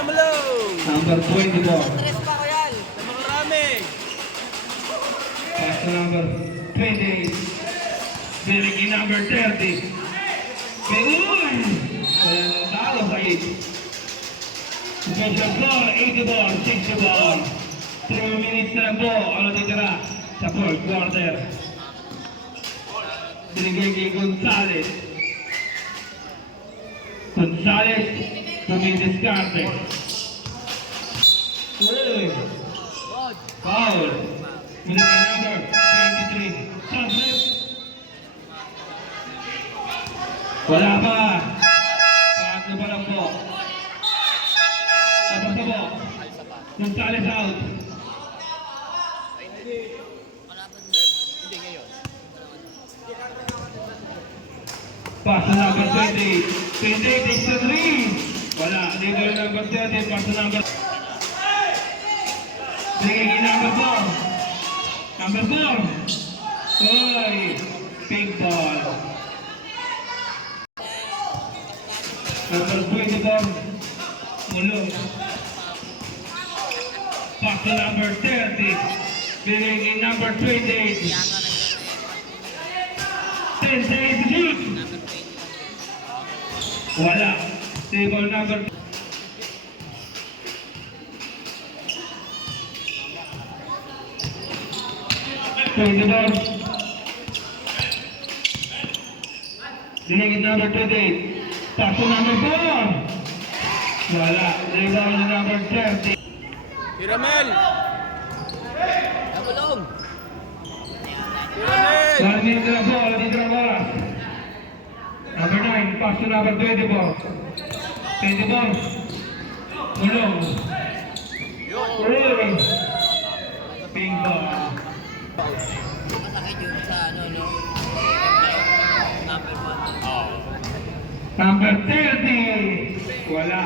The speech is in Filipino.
Number 24. Tres pa ko yan. Pass to number 28. Binigay number 30. Peguy! Wala na talo sa 8. Special score, 84-64. 3 minutes na lang po. Ano titira sa fourth quarter? Binigay kay Gonzales. Gonzales, tumidiskarte. Uy! Foul! Binigay number 23. Sunset! Wala pa! Pangatlo pa lang po. Tapos na po. Gonzales out. Pass to number 20. 28 takes the 3. Wala. Dito yung number 30. Pass to number... Binigay number 4. Number 4. Uy! Pink ball. Number 24. Mulong. Pass to number 30. Binigay number 28. 10 seconds to shoot. Wala. Table number 24. Binigay number 28. Pass to number 4. Wala. Rebound to number 30. Hiramel! Nabulong. Hiramel! 1 minute na po. Wala dito ng oras. Number 9. Pass to number 24. 24. Mulong. Uy! Ping ball. Masakit yun sa ano, no? Number 1. Number 30. Wala.